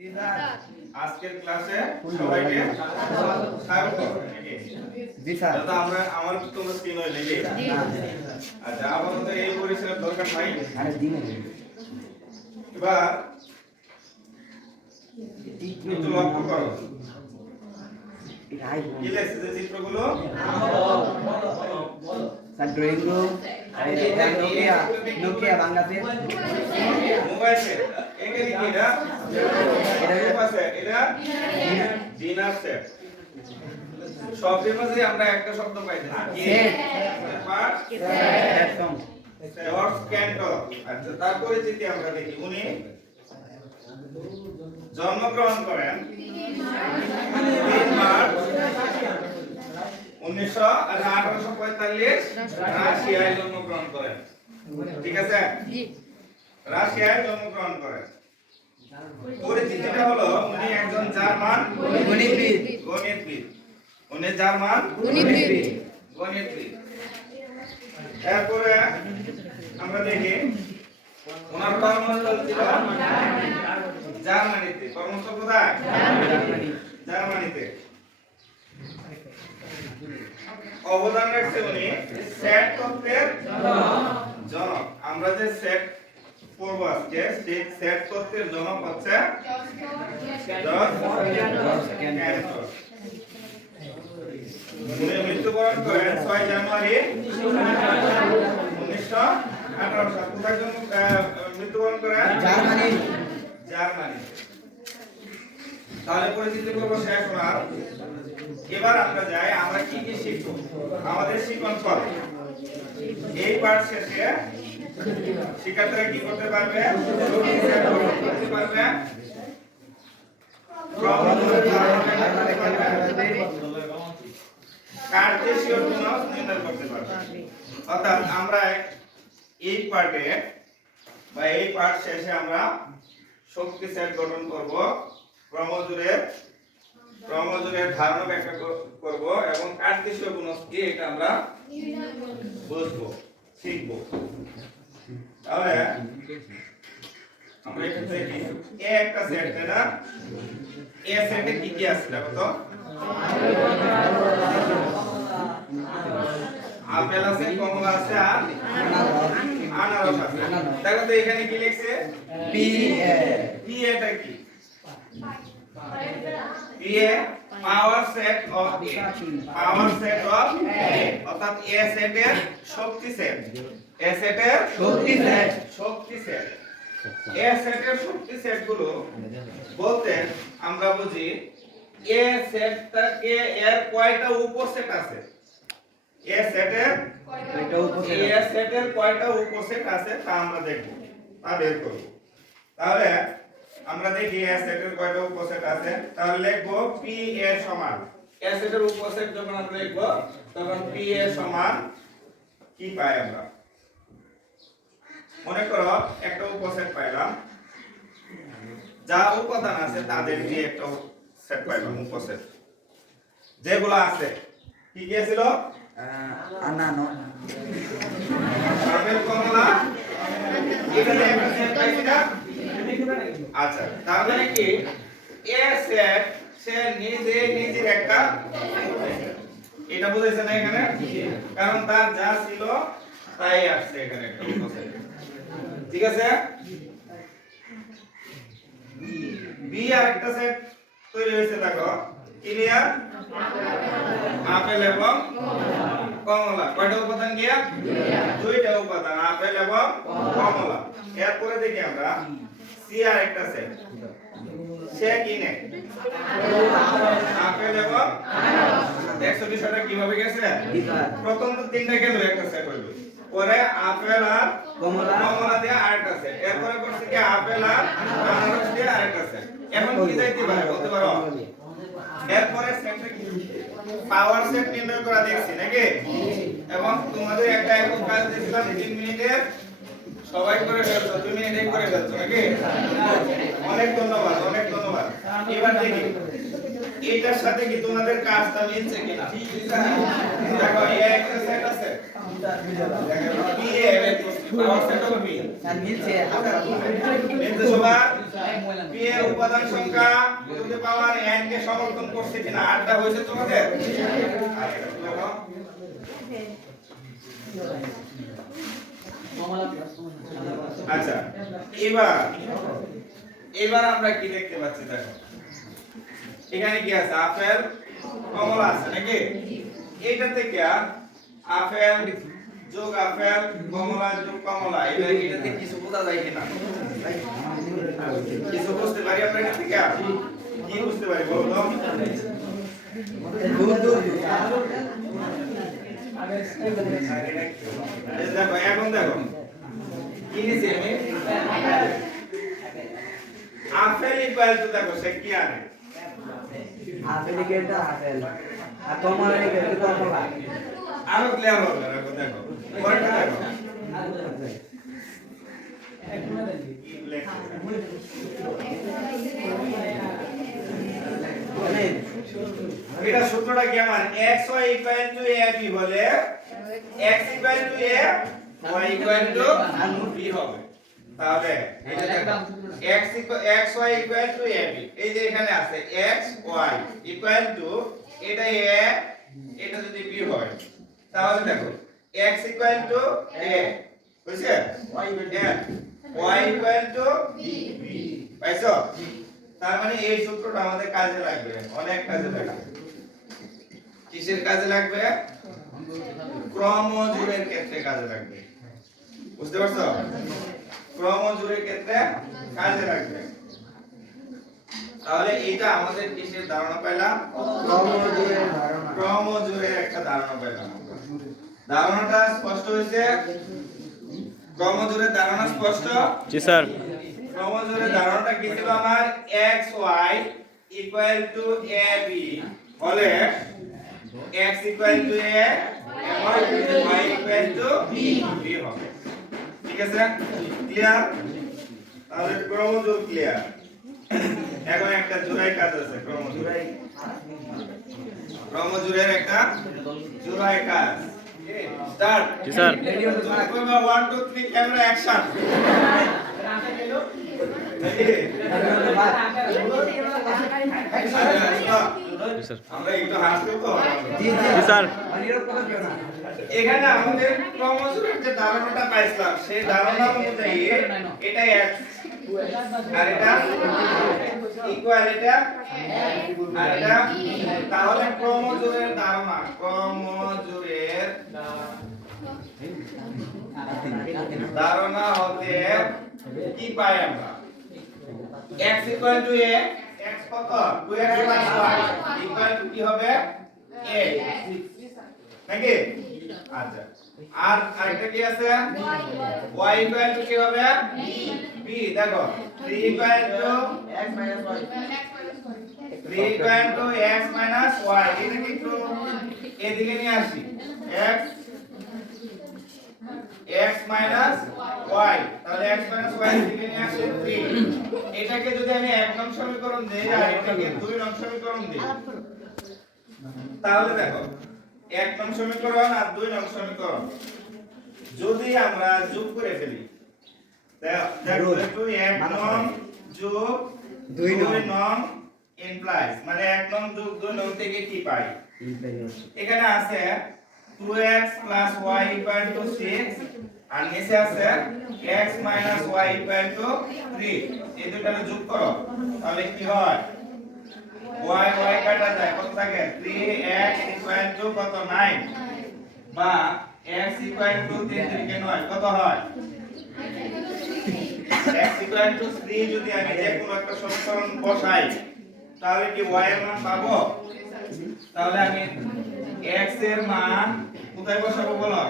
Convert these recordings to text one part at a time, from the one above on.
আজকের ক্লাসে সবাইকে স্বাগত। জি স্যার। দাদা আমরা আমার তোমরা স্ক্রিন হয়ে নেবে। আচ্ছা আপাতত এই পরিসরের দরকার নাই। আরে দিন এবার একটু লক্ষ্য করো। কি লেখছে যে চিত্রগুলো? Sir drawing room Nokia Bangladesh mobile set এখানে কি এটা? এটা ডিনার সেট। শব্দের মাঝে আমরা একটা শব্দ পাইতেছি কি? সেট ক্যান্টল। আচ্ছা তারপরে যদি আমরা দেখি উনি জন্মগ্রহণ করেন 3 মার্চ 1845 রাশিয়ায় জন্মগ্রহণ করেন। ঠিক আছে? জি। রাশিয়ায় জন্মগ্রহণ করেন। পরিচিতিটা হলো উনি একজন জার্মান গণিতবিদ। উনি জার্মান গণিতবিদ। এরপরে আমরা দেখি ওনার কর্মস্থল ছিল জার্মানিতে। কর্মস্থল কোথায়? জার্মানিতে। অবদান রাখছে উনি সেট তত্ত্বের জনক। আমরা যে সেট পড়ব আজকে সেই সেট তত্ত্বের জনক হচ্ছে জর্জ ক্যান্টর। উনি মৃত্যুবরণ করেন 6 জানুয়ারি 1918 সালে। কোথায় মৃত্যুবরণ করেন? জার্মানি। তাহলে পরিচিতি পর্ব শেষ হলো। এবার আমরা যাই আমরা কি কি শিখব। আমাদের শিখন ফল এই পাঠ শেষে শিক্ষার্থীরা কি করতে পারবে? করতে পারবে, কার্টেসীয় গুণজ নির্ণয় করতে পারবে। অর্থাৎ আমরা এই পাঠে বা এই পাঠ শেষে আমরা শক্তি সেট গঠন করব, ক্রমজোরের ধারণা ব্যাখ্যা করব এবং কার্টেসীয় গুণজ কি এটা আমরা বুঝবো, শিখবো। তাহলে আমরা এখানে দেখি এ একটা সেট না, এ সেটে কি কি আছে দেখো তো। আপেল আছে, কমলা আছে আর আনারস আছে। দেখো তো এখানে কি লিখছে? পি এটা কি? P A power set of A. অর্থাৎ এ সেটের শক্তি সেট। এ সেটের শক্তি সেট। এ সেটের শক্তি সেট গুলো বলতে আমরা বুঝি এ সেটটাকে এর কয়টা উপসেট আছে। এ সেটের কয়টা উপসেট আছে তা আমরা দেখব, তা বের করব। তাহলে আমরা দেখি এ সেটের কয়টা উপসেট আছে। তাহলে লিখব পি এ সমান, এ সেটের উপসেট যখন আমরা লিখব তখন পি এ সমান কি পাই আমরা? মনে করো একটা উপসেট পাইলাম, যা উপাদান আছে তাদের নিয়ে একটা সেট পাইলাম উপসেট। যেগুলো আছে কি কি ছিল? আনারস, আপেল, কমলা, এখানে একটা সেট পাইছি না? আচ্ছা তার মানে কি এ সেট সে নিজের একটা, এটা বুঝাইছে না এখানে? কারণ তার যা ছিল তাই আসছে এখানে একটা উপসেট। ঠিক আছে? বি আর একটা সেট তৈরি হয়েছে দেখো, ক্লিয়ার? আপেল এবং কমলা। কয়টা উপাদান গিয়া? দুইটা উপাদান, আপেল এবং কমলা। এরপরে দেখি আমরা সি আর একটা সেট, সে কি নেই? আপেল এবং দেখছো বিষয়টা কিভাবে গেছে? প্রথম তিনটা গেল একটা সেট হইলো, পরে আপেল আর কমলা দিয়ে আরেকটা সেট, এরপরে করছে কি আপেল আর আনারস দিয়ে আরেকটা সেট। এখন কি যাইতে পারে বলতে পারো? এরপরে সেটটা কি পাওয়ার সেট নির্ণয় করা দেখছি নাকি? এবং তোমাদের একটা একক কাজ দিয়েছিলাম 3 মিনিটে সবাই করে ফেলছো, 2 মিনিটে করে ফেলছো নাকি? অনেক ধন্যবাদ। এবার দেখি এটার সাথে কি তোমাদের কাজটা মিলছে কিনা। দেখো এই একটা সেট আছে, বি এ পাওয়ার সেট হবে, মিলছে। সবার p এর উপাদান সংখ্যা two to the power n কে সমর্থন করছে কিনা 8টা হয়েছে তোমাদের আচ্ছা এবার আমরা কি দেখতে পাচ্ছি দেখো এখানে কি আছে আপেল কমলা আছে নাকি এইটা থেকে আপেল যোগ আপেল কমলা যোগ কমলা এটাতে কিছু বোঝা যায় কিনা কিছু বুঝতে পারি আমরা এটা থেকে কি বুঝতে পারি বলো তো দেখো এখন দেখো কি নিছি আমি আপেল ইকুয়াল টু দেখো সে কি আনে আপেল কেটা আপেল আর কমলা কেটা কমলা আরো ক্লিয়ার হবে দেখো দেখো পরেরটা দেখো এটা সূত্রটা কি আমার x y equal to a b হলে x equal to a y equal to b হবে তাহলে এটা দেখো x y equal to a b এই যে এখানে আছে x y ইকুয়াল টু এটা a এটা যদি b হয় তাহলে দেখো x ইকুয়াল টু a বুঝছে y ইকুয়াল টু b পাইছো তার মানে এই সূত্রটা আমাদের কাজে লাগবে অনেক কাজে লাগবে কিসের কাজে লাগবে ক্রমজোড়ের ক্ষেত্রে কাজে লাগবে বুঝতে পারছো ক্রমজোড়ের ক্ষেত্রে কাজে লাগবে তাহলে এটা আমাদের কিসের ধারণা পেলাম ক্রমজোড়ের একটা ধারণা পেলাম ধারণাটা স্পষ্ট হয়েছে ক্রমজোড়ের ধারণা স্পষ্ট জি স্যার ক্রমজোড়ের ধারণাটা কি ছিল আমার x y equal to a b হলে x ইকুয়াল টু a এবং y ইকুয়াল টু b হবে ঠিক আছে ক্লিয়ার তাহলে ক্রমজোড় ক্লিয়ার এখন একটা জোড়াই কাজ আছে ক্রমজোড়ের একটা জোড়াই কাজ স্টার্ট জি স্যার 1 2 3 ক্যামেরা অ্যাকশন আমরা একটু হাসতে তো জি স্যার এখানে আমাদের ক্রমজোড়ের যে ধারণাটা পাইছিলাম সেই ধারণা অনুযায়ী এটা x আর এটা ইকুয়াল এটা আর এটা তাহলে ক্রমজোড়ের ধারণা ধারণা হতে কি পাই আমরা x equal to a x কত 2x plus y equal to কি হবে a নাকি আচ্ছা আর আরেকটা কি আছে y ইকুয়াল টু কি হবে b দেখো 3 equal to x minus y 3 equal to x minus y এটা কিন্তু এদিকে নিয়ে আসি x মাইনাস y তাহলে x মাইনাস y এদিকে নিয়ে আসি 3 এটাকে যদি আমি এক নং সমীকরণ দেই আর এটাকে দুই নং সমীকরণ দেই তাহলে দেখো এক নং সমীকরণ আর দুই নং সমীকরণ যদি আমরা যোগ করে ফেলি দেখো একটু এক নং যোগ দুই নং ইমপ্লাইজ মানে এক নং যোগ দুই নং থেকে কি পাই এখানে আছে 2x y 6 আর নিচে আছে x y 3 এই দুটো যোগ করো তাহলে কি হয় y কাটা যায় কত থাকে 3x কত 9 বা x 3 থেকে 9 কত হয় x 3 যদি আমি যে কোনো একটা সমীকরণ বসাই তাহলে কি y এর মান পাবো তাহলে আমি x এর মান কোথায় বসাবো বলো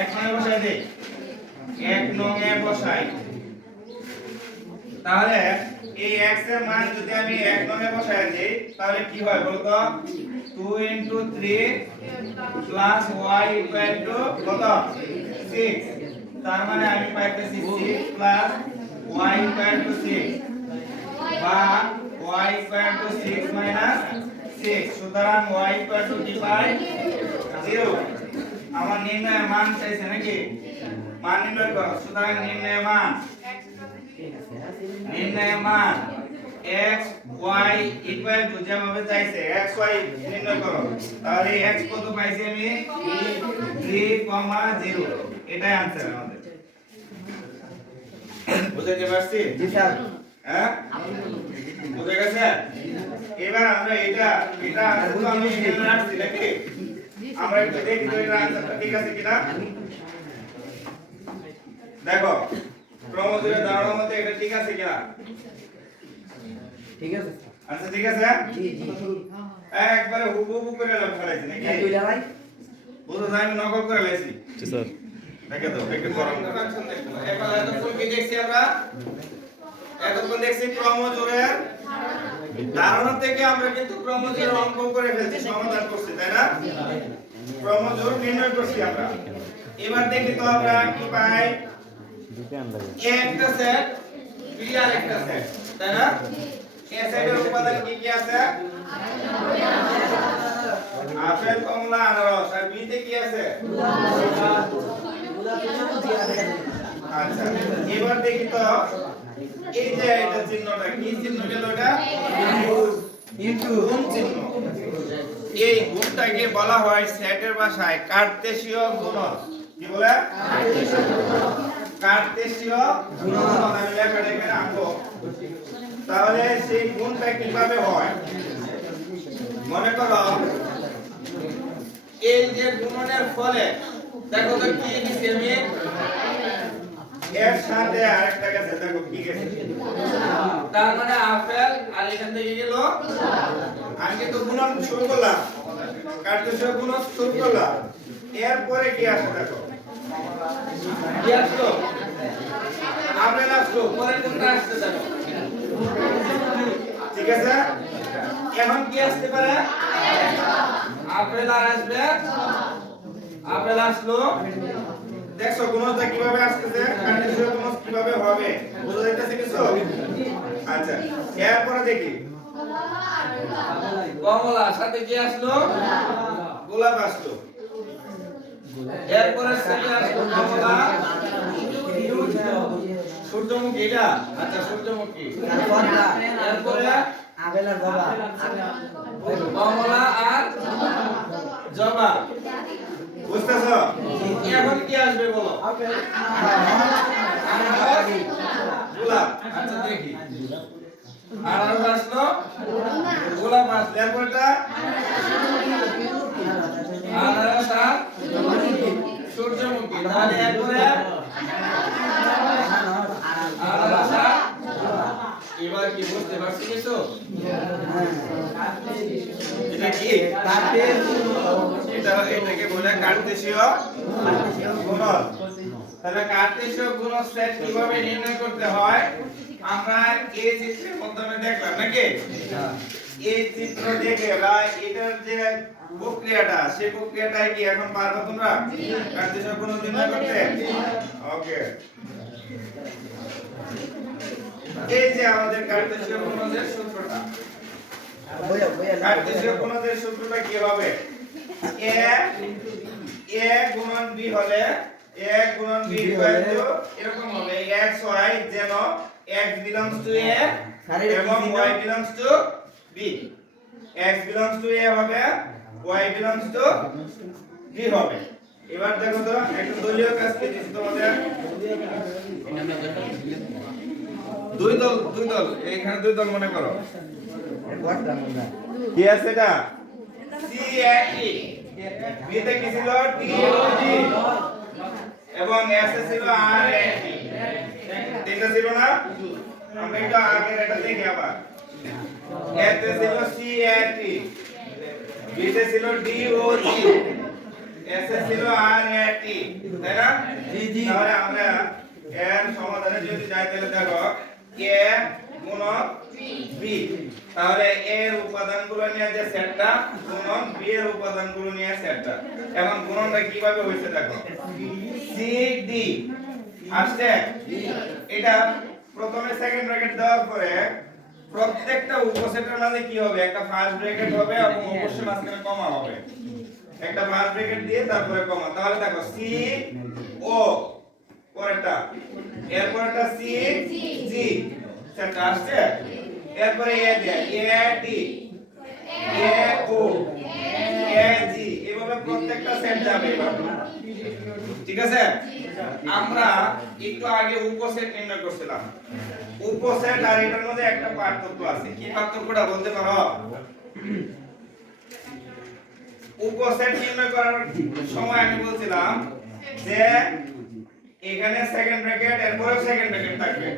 এক নং বসাই দেই এক নং এ বসাই তাহলে এই x এর মান যদি আমি এক নং এ বসাই দেই তাহলে কি হয় বলো তো 2 3 প্লাস y ইকুয়াল টু কত 6 তার মানে আমি পাইতেছি 6 প্লাস y ইকুয়াল টু 6 বা y ইকুয়াল টু 6 মাইনাস 6 সুতরাং y ইকুয়াল টু কি পাই 0 আমার নির্ণয় মান চাইছে নাকি মান নির্ণয় করো সুতরাং নির্ণয় মান নির্ণয় মান x y ইকুয়াল টু যেভাবে চাইছে x y নির্ণয় করো তাহলে x কত পাইছি আমি 3,0 এটাই आंसर আমাদের বুঝতে পারছি জি স্যার হ্যাঁ বুঝে গেছে এবার আমরা এটা आंसर তো আমি এখানে রাখছি নাকি আমরা একটু দেখি তো এটা आंसरটা ঠিক আছে কিনা দেখো ক্রমজোড়ের ধারণা মতে এটা ঠিক আছে কিনা ঠিক আছে আচ্ছা ঠিক আছে জি জি একবারে হুবহু করে ফেলাইছি নাকি তুইলা ভাই বুঝো না আমি নকল করে লাইছি জি স্যার দেখে দাও একটু গরম কানেকশন দেখো এখন এতক্ষণ কি দেখছি আমরা এতক্ষণ দেখছি ক্রমজোড়ের ধারণা থেকে আমরা কিন্তু ক্রমজোড়ের অঙ্ক করে ফেলছি সমাধান করছি তাই না ক্রমজোড় নির্ণয় করছি আমরা এবার দেখি তো আমরা কি পাই এ একটা সেট বি আর একটা সেট তাই না এ সেটের উপাদান কি কি আছে আপেল কমলা আনারস আর বি তে কি আছে আচ্ছা এবার দেখি তো এই যে এটা চিহ্নটা কি চিহ্ন গেল এটা ইনটু গুণ চিহ্ন এই গুণটাকে বলা হয় সেটের ভাষায় কার্তেশীয় গুণন কি বলে কার্তেশীয় গুণন আমি লেখাটা এখানে আঁকবো তাহলে সেই গুণটা কিভাবে হয় মনে করো এই যে গুণনের ফলে দেখো তো কি দিছি আমি এর সাথে আরেকটা গেছে দেখো কি গেছে তার মানে আপেল আর এখান থেকে গেল আমি কিন্তু গুণন শুরু করলাম কার্তেশীয় গুণন শুরু করলাম এরপরে কি আসে দেখো কি আসলো আপেল আসলো পরে কোনটা আসছে দেখো ঠিক আছে এখন কি আসতে পারে আপেল আর আসবে আপেল আসলো দেখছো গুণটা কিভাবে আসতেছে কার্তেশীয় গুণন কিভাবে হবে বুঝা যাইতেছে কিছু আচ্ছা এরপরে দেখি কমলা সাথে কি আসলো গোলাপ আসলো এরপরে সাথে আসলো কমলা সূর্যমুখী এটা আচ্ছা সূর্যমুখী এরপরে আপেল আর জবা কমলা আর জবা বুঝতেছো এখন কি আসবে বলো গোলাপ আচ্ছা দেখি আনারস আসলো গোলাপ আসলো এরপরটা আনারস আর সূর্যমুখী তাহলে এরপরে আনারস আর এবার কি বুঝতে পারছি কিছু এটা কি এটাকে বলে কার্তেশীয় গুণন তাহলে কার্তেশীয় গুণন সেট কিভাবে নির্ণয় করতে হয় আমরা এই চিত্রের মাধ্যমে দেখলাম নাকি এই চিত্র দেখে বা এটার যে প্রক্রিয়াটা সেই প্রক্রিয়াটা কি এখন পারবে তোমরা কার্তেশীয় গুণন নির্ণয় করতে ওকে এই যে আমাদের কার্তেশীয় গুণনের সূত্রটা কার্তেশীয় গুণনের সূত্রটা কি হবে a গুণন b হলে a গুণন b ইকুয়াল টু এরকম হবে x y যেন x belongs to a এবং y belongs to b x belongs to a হবে y belongs to b হবে এবার দেখো তো একটা দলীয় কাজ কি দিছি তোমাদের দুই দল এইখানে দুই দল মনে করো কি আছে এটা সি এ টি বি তে কি ছিল টি ও জি এবং এস এ ছিল আর এ টি এটা ছিল না আমরা এটা আগে এটা দেখি আবার এ তে ছিল সি এ টি বি তে ছিল D O G S A ছিল আর এ টি তাই না জি জি তাহলে আমরা এর সমাধানে যদি যাই তাহলে দেখো a গুণন b তাহলে a এর উপাদানগুলো নিয়ে যে সেটটা গুণন b এর উপাদানগুলো নিয়ে সেটটা এখন গুণনটা কিভাবে হইছে দেখো c d আসছে এটা প্রথমে সেকেন্ড ব্র্যাকেট দেওয়ার পরে প্রত্যেকটা উপসেটের মাঝে কি হবে একটা ফার্স্ট ব্র্যাকেট হবে এবং অবশ্যই মাঝখানে কমা হবে একটা ফার্স্ট ব্র্যাকেট দিয়ে তারপরে কমা তাহলে দেখো c o পরেরটা এরপরটা c g সেটটা আসছে এরপরে এ দিয়ে এ ডি এ ও এ জি এভাবে প্রত্যেকটা সেট যাবে এভাবে ঠিক আছে আমরা একটু আগে উপসেট নির্ণয় করছিলাম উপসেট আর এটার মধ্যে একটা পার্থক্য আছে কি পার্থক্যটা বলতে পারো উপসেট নির্ণয় করার সময় আমি বলছিলাম যে এখানে সেকেন্ড ব্র্যাকেট এরপরে সেকেন্ড ব্র্যাকেট থাকবে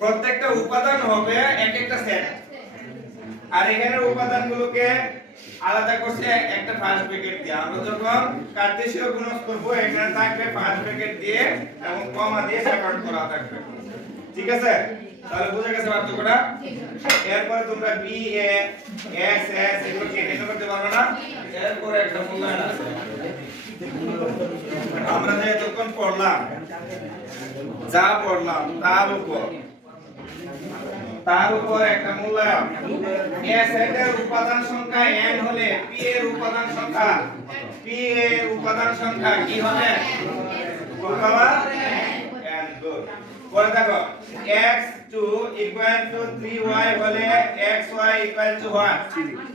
প্রত্যেকটা উপাদান হবে এক একটা সেট আর এখানে উপাদানগুলোকে আলাদা করছে একটা ফার্স্ট ব্র্যাকেট দিয়ে আমরা যখন কার্টেসীয় গুণজ করব এখানে থাকবে ফার্স্ট ব্র্যাকেট দিয়ে এবং কমা দিয়ে সেপারেট করা থাকবে ঠিক আছে তাহলে বুঝা গেছে পার্থক্যটা এরপর তোমরা বি এ এস এস এগুলো কেটে করতে পারবে না এরপর একটা মূল্যায়ন আছে আমরা যে এতক্ষণ পড়লাম যা পড়লাম তার উপর একটা মূল্যায়ন এ সেটের উপাদান সংখ্যা n হলে p এর উপাদান সংখ্যা কি হবে n গুড পরে দেখো x2 3y হলে xy what